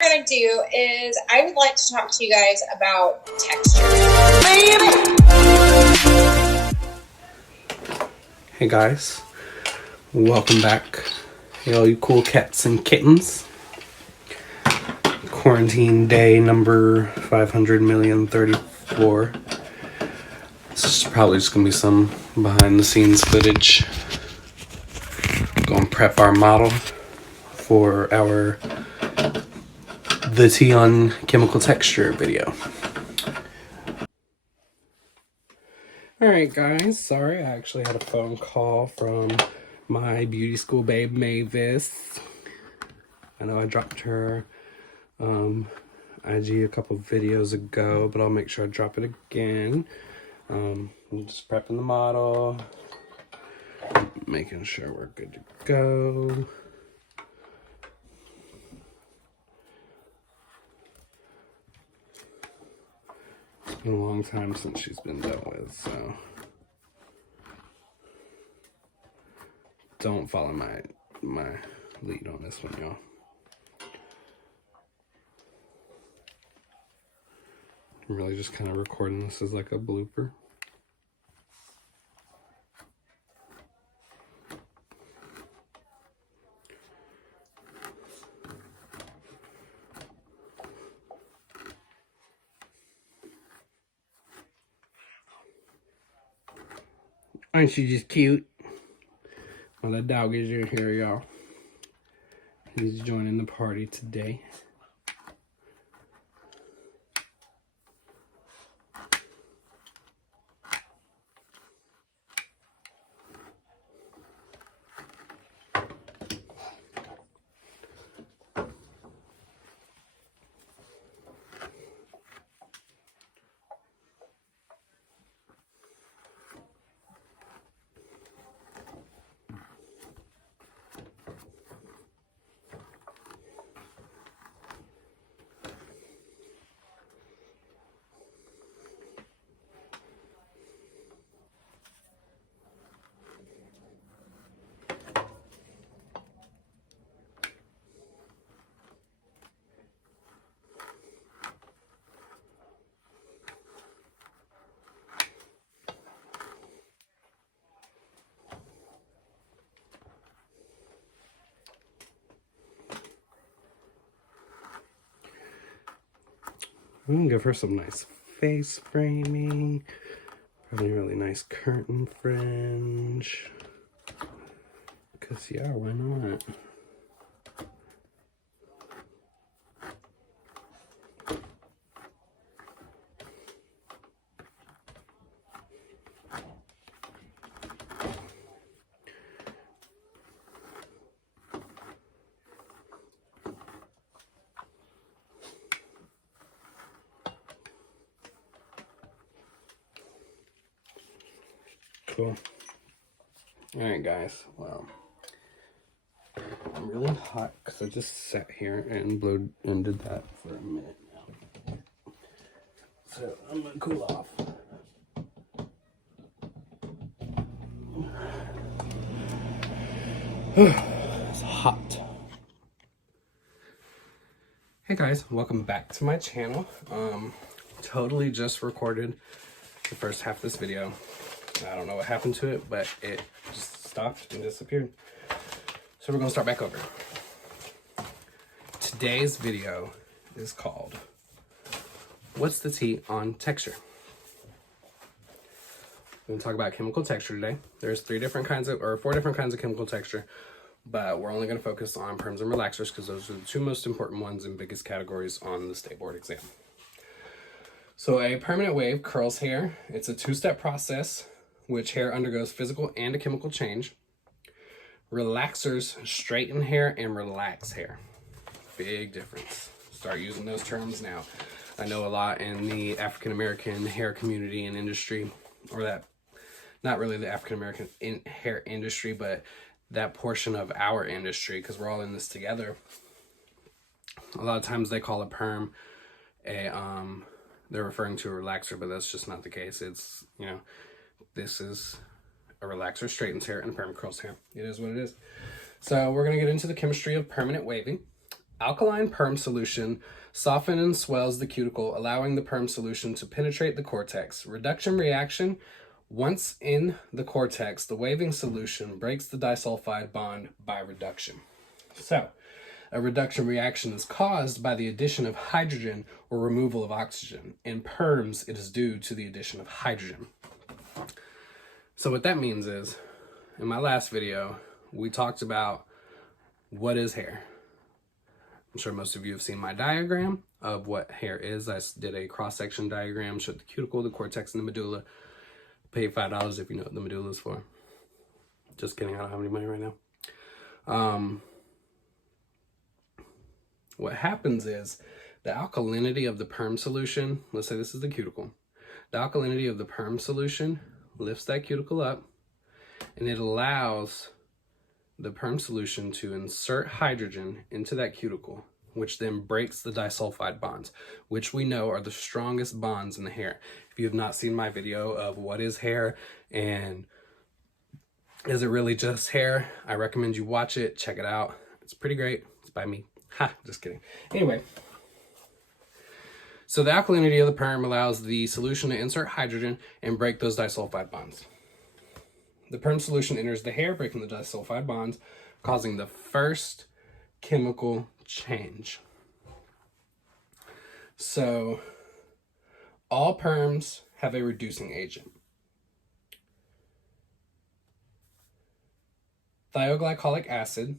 What I'm going to do is I would like to talk to you guys about texture. Hey guys, welcome back. Hey all you cool cats and kittens. Quarantine day number 500,034. This is probably just gonna be some behind the scenes footage. Gonna prep our model for our The Tea on Chemical Texture video. Alright guys, sorry I actually had a phone call from my beauty school babe Mavis. I know I dropped her IG a couple videos ago, but I'll make sure I drop it again. I'm just prepping the model, making sure we're good to go. It's been a long time since she's been dealt with, so don't follow my lead on this one, y'all. I'm really just kind of recording this as like a blooper. Aren't you just cute? Well, the dog is here, y'all. He's joining the party today. I'm gonna give her some nice face framing. Probably really nice curtain fringe. Cause yeah, why not? Cool. Alright guys, well, I'm really hot because I just sat here and blowed and did that for a minute now. So I'm gonna cool off. It's hot. Hey guys, welcome back to my channel. Totally just recorded the first half of this video. I don't know what happened to it, but it just stopped and disappeared. So we're gonna start back over. Today's video is called What's the Tea on Texture? We're gonna talk about chemical texture today. There's four different kinds of chemical texture, but we're only gonna focus on perms and relaxers because those are the two most important ones and biggest categories on the state board exam. So a permanent wave curls hair. It's a two-step process which hair undergoes physical and a chemical change. Relaxers straighten hair and relax hair. Big difference. Start using those terms now. I know a lot in the African American hair community and industry, or that, not really the African American hair industry, but that portion of our industry, because we're all in this together. A lot of times they call a perm they're referring to a relaxer, but that's just not the case. It's, you know, this is a relaxer straightens hair and a perm curls hair. It is what it is. So we're going to get into the chemistry of permanent waving. Alkaline perm solution softens and swells the cuticle, allowing the perm solution to penetrate the cortex. Reduction reaction. Once in the cortex, the waving solution breaks the disulfide bond by reduction. So, a reduction reaction is caused by the addition of hydrogen or removal of oxygen. In perms, it is due to the addition of hydrogen. So what that means is, in my last video, we talked about what is hair. I'm sure most of you have seen my diagram of what hair is. I did a cross-section diagram, showed the cuticle, the cortex, and the medulla. Pay $5 if you know what the medulla is for. Just kidding, I don't have any money right now. What happens is the alkalinity of the perm solution, let's say this is the cuticle, the alkalinity of the perm solution lifts that cuticle up, and it allows the perm solution to insert hydrogen into that cuticle, which then breaks the disulfide bonds, which we know are the strongest bonds in the hair. If you have not seen my video of what is hair and is it really just hair, I recommend you watch it, check it out. It's pretty great. It's by me. Ha, just kidding. Anyway, so the alkalinity of the perm allows the solution to insert hydrogen and break those disulfide bonds. The perm solution enters the hair, breaking the disulfide bonds, causing the first chemical change. So, all perms have a reducing agent. Thioglycolic acid.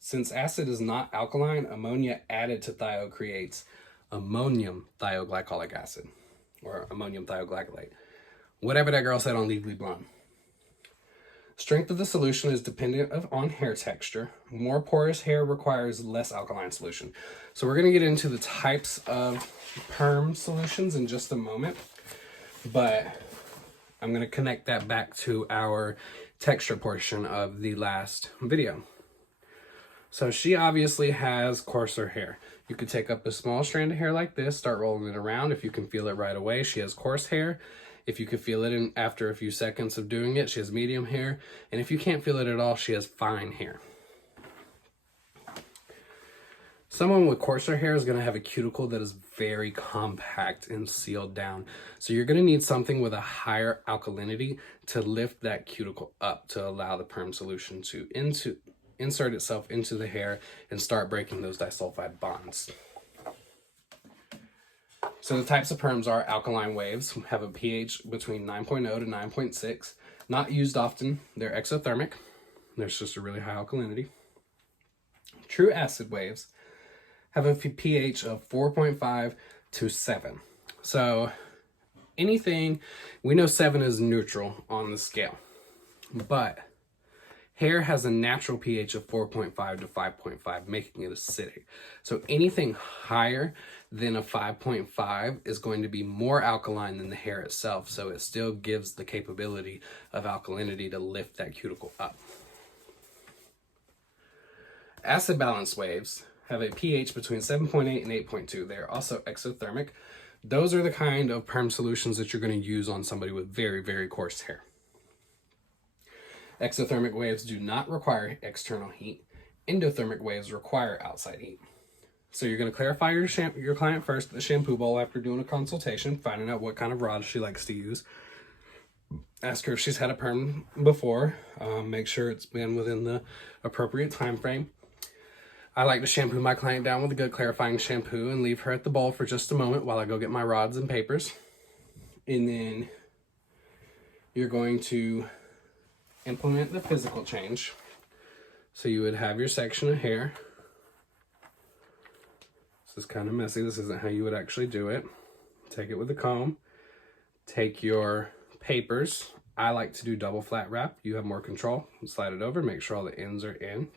Since acid is not alkaline, ammonia added to thio creates ammonium thioglycolic acid, or ammonium thioglycolate. Whatever that girl said on Legally Blonde. Strength of the solution is dependent on hair texture. More porous hair requires less alkaline solution. So we're going to get into the types of perm solutions in just a moment, but I'm going to connect that back to our texture portion of the last video. So she obviously has coarser hair. You could take up a small strand of hair like this, start rolling it around. If you can feel it right away, she has coarse hair. If you can feel it after a few seconds of doing it, she has medium hair. And if you can't feel it at all, she has fine hair. Someone with coarser hair is going to have a cuticle that is very compact and sealed down. So you're going to need something with a higher alkalinity to lift that cuticle up to allow the perm solution to insert itself into the hair and start breaking those disulfide bonds. So the types of perms are alkaline waves, have a pH between 9.0 to 9.6. Not used often. They're exothermic. There's just a really high alkalinity. True acid waves have a pH of 4.5 to 7. So anything, we know 7 is neutral on the scale, but hair has a natural pH of 4.5 to 5.5, making it acidic. So anything higher than a 5.5 is going to be more alkaline than the hair itself. So it still gives the capability of alkalinity to lift that cuticle up. Acid balance waves have a pH between 7.8 and 8.2. They're also exothermic. Those are the kind of perm solutions that you're going to use on somebody with very, very coarse hair. Exothermic waves do not require external heat. Endothermic waves require outside heat. So you're going to clarify your client first at the shampoo bowl after doing a consultation, finding out what kind of rod she likes to use. Ask her if she's had a perm before. Make sure it's been within the appropriate time frame. I like to shampoo my client down with a good clarifying shampoo and leave her at the bowl for just a moment while I go get my rods and papers. And then you're going to implement the physical change. So you would have your section of hair. This is kind of messy. This isn't how you would actually do it. Take it with a comb. Take your papers. I like to do double flat wrap. You have more control. Slide it over. Make sure all the ends are in.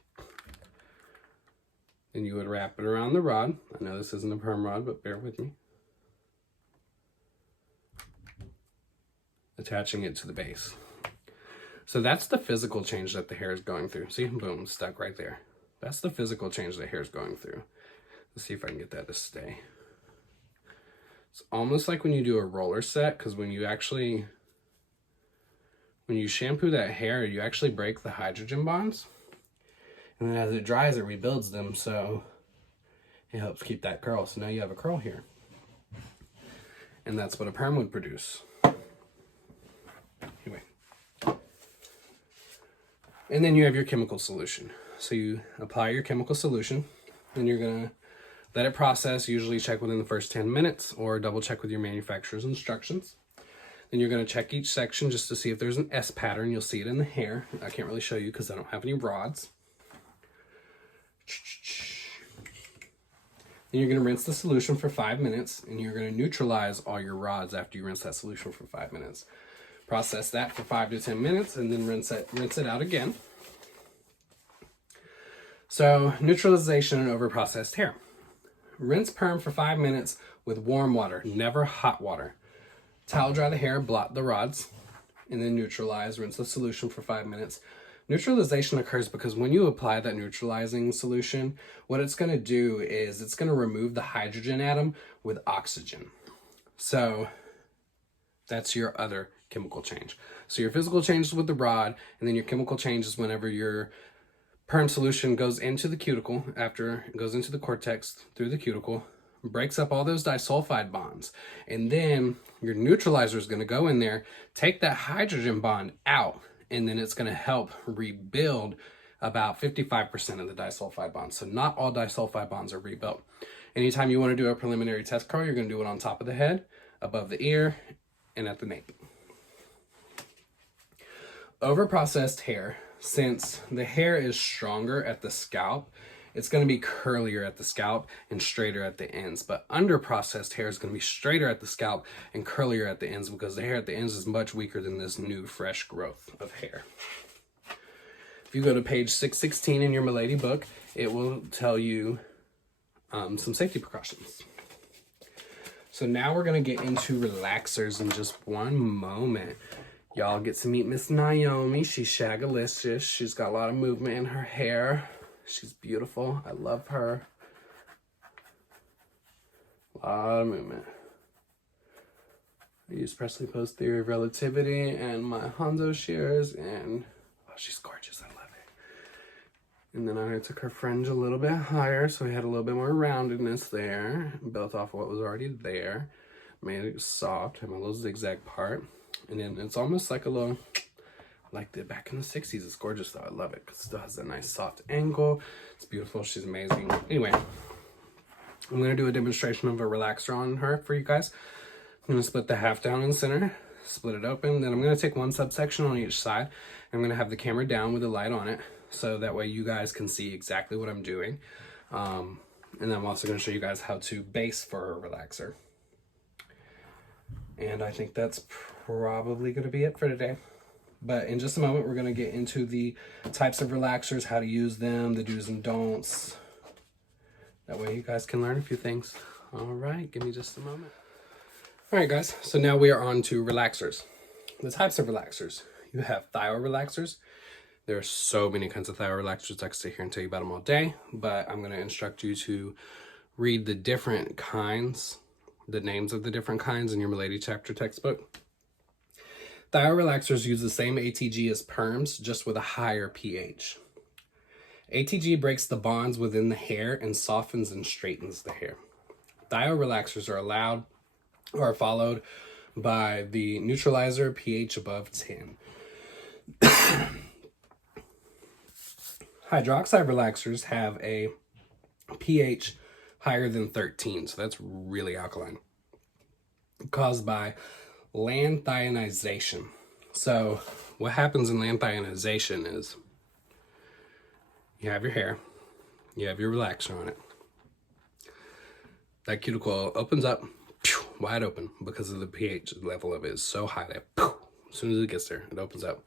Then you would wrap it around the rod. I know this isn't a perm rod, but bear with me. Attaching it to the base. So that's the physical change that the hair is going through. See, boom, stuck right there. That's the physical change the hair is going through. Let's see if I can get that to stay. It's almost like when you do a roller set, because when you shampoo that hair, you actually break the hydrogen bonds. And then as it dries, it rebuilds them. So It helps keep that curl. So now you have a curl here. And that's what a perm would produce. Anyway. And then you have your chemical solution. So you apply your chemical solution, and you're going to let it process. Usually check within the first 10 minutes or double check with your manufacturer's instructions. Then you're going to check each section just to see if there's an S pattern. You'll see it in the hair. I can't really show you because I don't have any rods. Then you're going to rinse the solution for 5 minutes, and you're going to neutralize all your rods after you rinse that solution for 5 minutes. Process that for 5 to 10 minutes, and then rinse it out again. So, neutralization and over-processed hair. Rinse perm for 5 minutes with warm water, never hot water. Towel dry the hair, blot the rods, and then neutralize. Rinse the solution for 5 minutes. Neutralization occurs because when you apply that neutralizing solution, what it's going to do is it's going to remove the hydrogen atom with oxygen. So that's your other chemical change. So your physical change is with the rod, and then your chemical change is whenever your perm solution goes into the cuticle, after it goes into the cortex through the cuticle, breaks up all those disulfide bonds. And then your neutralizer is going to go in there, take that hydrogen bond out, and then it's going to help rebuild about 55% of the disulfide bonds. So not all disulfide bonds are rebuilt. Anytime you want to do a preliminary test curl, you're going to do it on top of the head, above the ear, and at the nape. Over-processed hair, since the hair is stronger at the scalp, it's going to be curlier at the scalp and straighter at the ends. But under-processed hair is going to be straighter at the scalp and curlier at the ends because the hair at the ends is much weaker than this new, fresh growth of hair. If you go to page 616 in your Milady book, it will tell you some safety precautions. So now we're going to get into relaxers in just one moment. Y'all get to meet Miss Naomi. She's shagalicious. She's got a lot of movement in her hair. She's beautiful. I love her. A lot of movement. I use Presley Poe's theory of relativity and my Hanzo shears, and oh, she's gorgeous. I love it. And then I took her fringe a little bit higher, so we had a little bit more roundedness there. Built off of what was already there. Made it soft. Had my little zigzag part. And then it's almost like a little, like the back in the 60s. It's gorgeous though. I love it because it still has a nice soft angle. It's beautiful. She's amazing. Anyway, I'm going to do a demonstration of a relaxer on her for you guys. I'm going to split the half down in the center, split it open. Then I'm going to take one subsection on each side. I'm going to have the camera down with the light on it, so that way you guys can see exactly what I'm doing. And then I'm also going to show you guys how to base for a relaxer. And I think that's probably going to be it for today. But in just a moment, we're going to get into the types of relaxers, how to use them, the do's and don'ts. That way you guys can learn a few things. All right, give me just a moment. All right, guys, so now we are on to relaxers. The types of relaxers. You have thyo relaxers. There are so many kinds of thyo relaxers. I could sit here and tell you about them all day, but I'm going to instruct you to read the different kinds, the names of the different kinds in your Milady chapter textbook. Thyo relaxers use the same ATG as perms, just with a higher pH. ATG breaks the bonds within the hair and softens and straightens the hair. Thyo relaxers are allowed or are followed by the neutralizer pH above 10. Hydroxide relaxers have a pH higher than 13, so that's really alkaline, caused by lanthionization. So what happens in lanthionization is you have your hair, you have your relaxer on it. That cuticle opens up, wide open, because of the pH level of it is so high that as soon as it gets there, it opens up.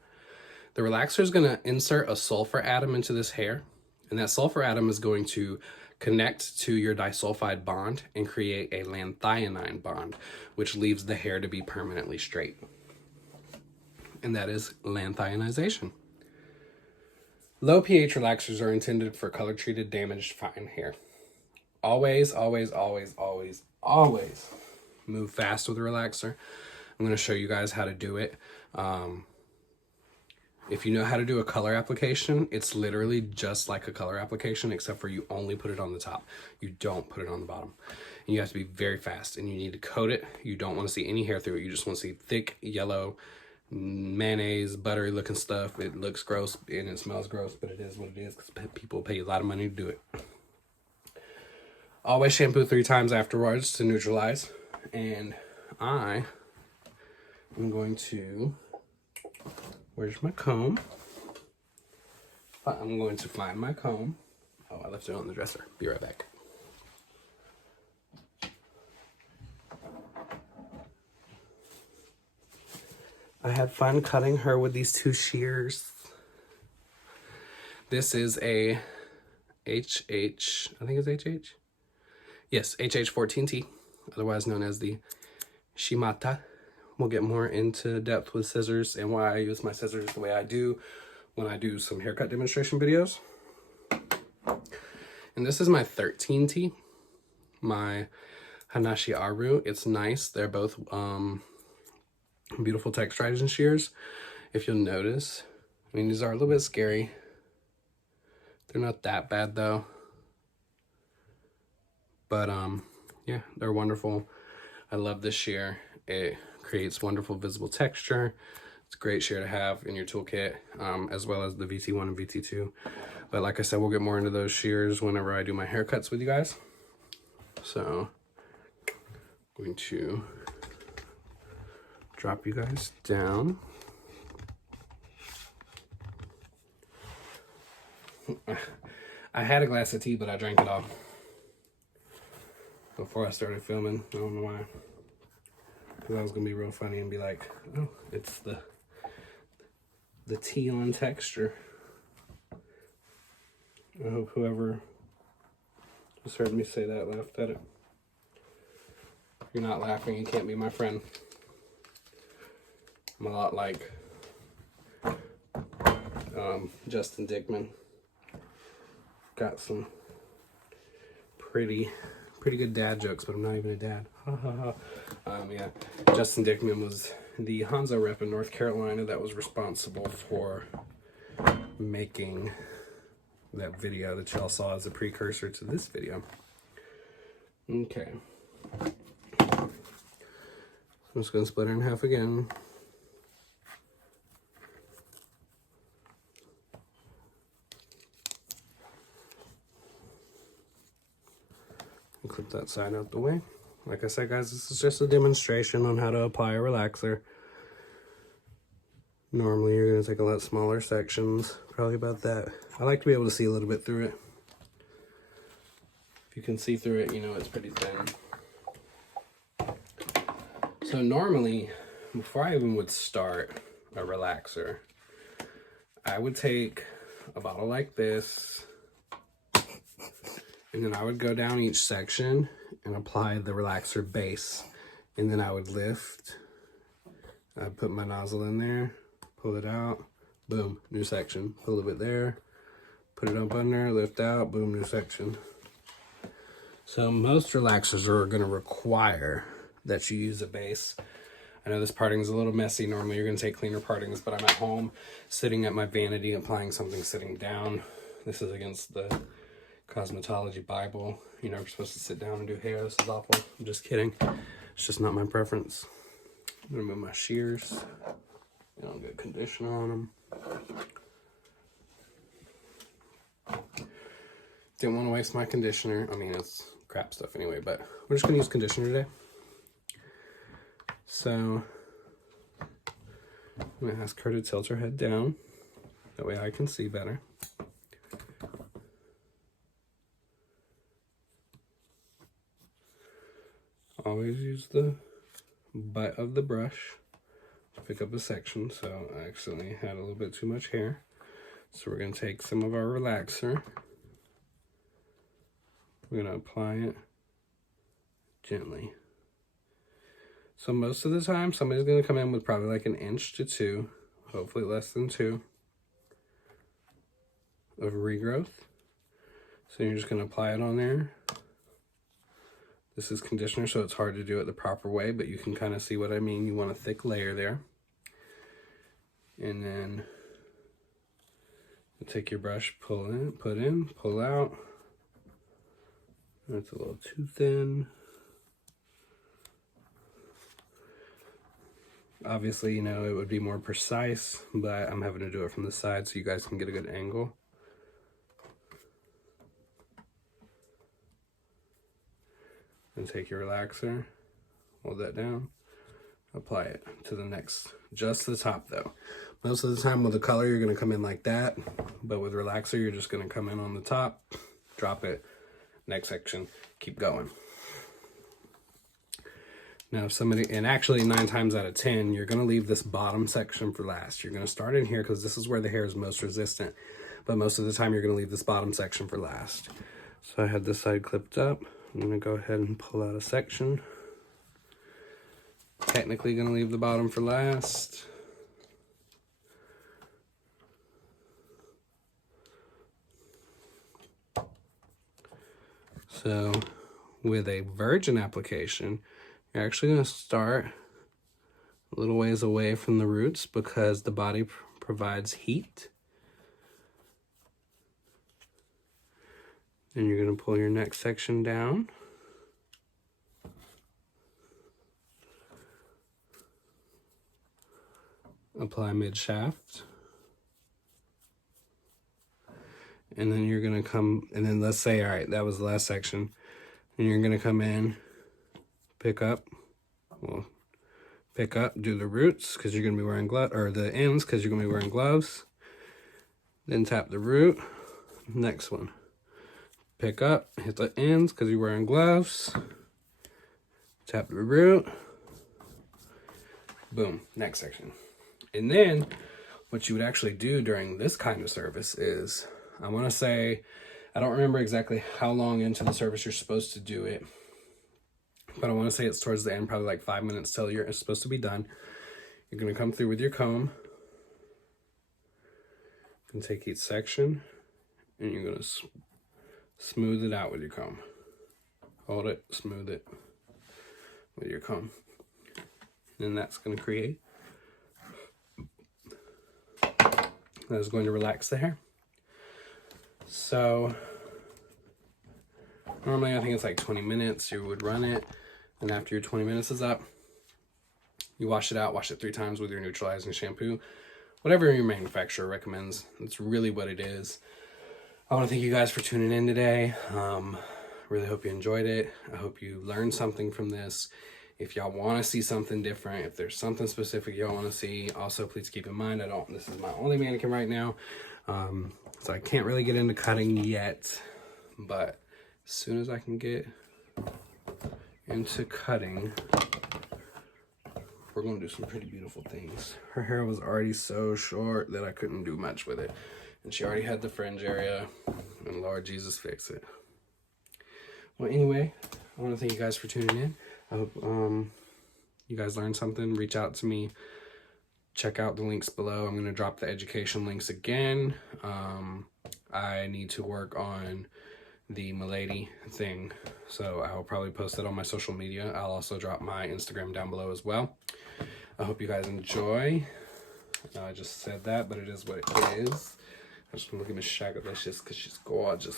The relaxer is going to insert a sulfur atom into this hair, and that sulfur atom is going to connect to your disulfide bond and create a lanthionine bond, which leaves the hair to be permanently straight. And that is lanthionization. Low pH relaxers are intended for color-treated, damaged, fine hair. Always, always, always, always, always move fast with a relaxer. I'm going to show you guys how to do it. If you know how to do a color application, it's literally just like a color application, except for you only put it on the top. You don't put it on the bottom. And you have to be very fast, and you need to coat it. You don't want to see any hair through it. You just want to see thick, yellow, mayonnaise, buttery looking stuff. It looks gross and it smells gross, but it is what it is because people pay a lot of money to do it. Always shampoo 3 times afterwards to neutralize. And I am going to... Where's my comb? I'm going to find my comb. Oh, I left it on the dresser. Be right back. I had fun cutting her with these 2 shears. This is a HH, I think it's HH? Yes, HH14T, otherwise known as the Shimata. We'll get more into depth with scissors and why I use my scissors the way I do when I do some haircut demonstration videos. And this is my 13T, my Hanashi Aru. It's nice. They're both beautiful texturizing shears. If you'll notice, I mean, these are a little bit scary. They're not that bad though. But yeah, they're wonderful. I love this shear. It creates wonderful visible texture. It's a great shear to have in your toolkit, as well as the VT1 and VT2. But like I said, we'll get more into those shears whenever I do my haircuts with you guys. So I'm going to drop you guys down. I had a glass of tea, but I drank it all before I started filming. I don't know why. Because I was going to be real funny and be like, oh, it's the tea on texture. I hope whoever just heard me say that laughed at it. If you're not laughing, you can't be my friend. I'm a lot like Justin Dickman. Got some pretty good dad jokes, but I'm not even a dad. Yeah, Justin Dickman was the Hanzo rep in North Carolina that was responsible for making that video that y'all saw as a precursor to this video. Okay. I'm just gonna split it in half again. And clip that side out the way. Like I said, guys, this is just a demonstration on how to apply a relaxer. Normally, you're going to take a lot smaller sections, probably about that. I like to be able to see a little bit through it. If you can see through it, you know it's pretty thin. So normally, before I even would start a relaxer, I would take a bottle like this, and then I would go down each section and apply the relaxer base. And then I would lift, I'd put my nozzle in there, pull it out, boom, new section. Put a little bit there, put it up under, lift out, boom, new section. So most relaxers are gonna require that you use a base. I know this parting is a little messy. Normally you're gonna take cleaner partings, but I'm at home sitting at my vanity applying something sitting down. This is against the cosmetology Bible. You're never supposed to sit down and do hair. This is awful. I'm just kidding. It's just not my preference. I'm gonna move my shears. You know, get conditioner on them. Didn't want to waste my conditioner. I mean, it's crap stuff anyway, but we're just gonna use conditioner today. So I'm gonna ask her to tilt her head down. That way I can see better. Always use the butt of the brush to pick up a section. So I accidentally had a little bit too much hair. So we're going to take some of our relaxer. We're going to apply it gently. So most of the time, somebody's going to come in with probably like 1 inch to 2, hopefully less than 2, of regrowth. So you're just going to apply it on there. This is conditioner, so it's hard to do it the proper way, but you can kind of see what I mean. You want a thick layer there. And then Take your brush, pull in, put in, pull out. That's a little too thin. Obviously, you know, it would be more precise, but I'm having to do it from the side so you guys can get a good angle. And take your relaxer, hold that down, apply it to the next, just the top though. Most of the time with the color, you're gonna come in like that, but with relaxer, you're just gonna come in on the top, drop it, next section, keep going. Now if somebody, and actually 9 times out of 10, you're gonna leave this bottom section for last. You're gonna start in here because this is where the hair is most resistant, but most of the time you're gonna leave this bottom section for last. So I had this side clipped up. I'm gonna go ahead and pull out a section. Technically gonna leave the bottom for last. So with a virgin application, you're actually gonna start a little ways away from the roots because the body provides heat. Then you're going to pull your next section down. Apply mid-shaft. And then you're going to come, and then let's say, all right, that was the last section. And you're going to come in, pick up, well, pick up, do the roots because you're going to be wearing gloves, or the ends because you're going to be wearing gloves. Then tap the root. Next one. Pick up, hit the ends because you're wearing gloves. Tap the root. Boom, next section. And then what you would actually do during this kind of service is, I want to say, I don't remember exactly how long into the service you're supposed to do it, but I want to say it's towards the end, probably like 5 minutes till you're supposed to be done. You're going to come through with your comb. You can take each section and you're going to smooth it out with your comb. Hold it, smooth it with your comb. And that's going to create, that is going to relax the hair. So normally I think it's like 20 minutes you would run it, and after your 20 minutes is up, you wash it out, wash it 3 times with your neutralizing shampoo, whatever your manufacturer recommends. That's really what it is. I want to thank you guys for tuning in today. Really hope you enjoyed it. I hope you learned something from this. If y'all want to see something different, if there's something specific y'all want to see, also please keep in mind, this is my only mannequin right now. So I can't really get into cutting yet, but as soon as I can get into cutting, we're going to do some pretty beautiful things. Her hair was already so short that I couldn't do much with it. And she already had the fringe area, and Lord Jesus fix it. Well, anyway, I want to thank you guys for tuning in. I hope you guys learned something. Reach out to me. Check out the links below. I'm going to drop the education links again. I need to work on the Milady thing, so I will probably post it on my social media. I'll also drop my Instagram down below as well. I hope you guys enjoy. I just said that, but it is what it is. I just want to look at Miss Shagalicious because she's gorgeous.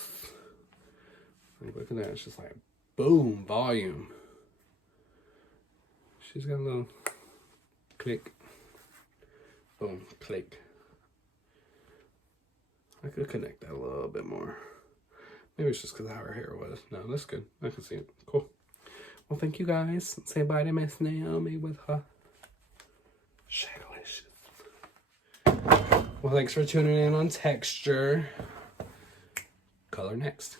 Like, look at that. It's just like, boom, volume. She's got a little click. Boom, click. I could connect that a little bit more. Maybe it's just because of how her hair was. No, that's good. I can see it. Cool. Well, thank you guys. Say bye to Miss Naomi with her Shagalicious. Well, thanks for tuning in on Texture. Color next.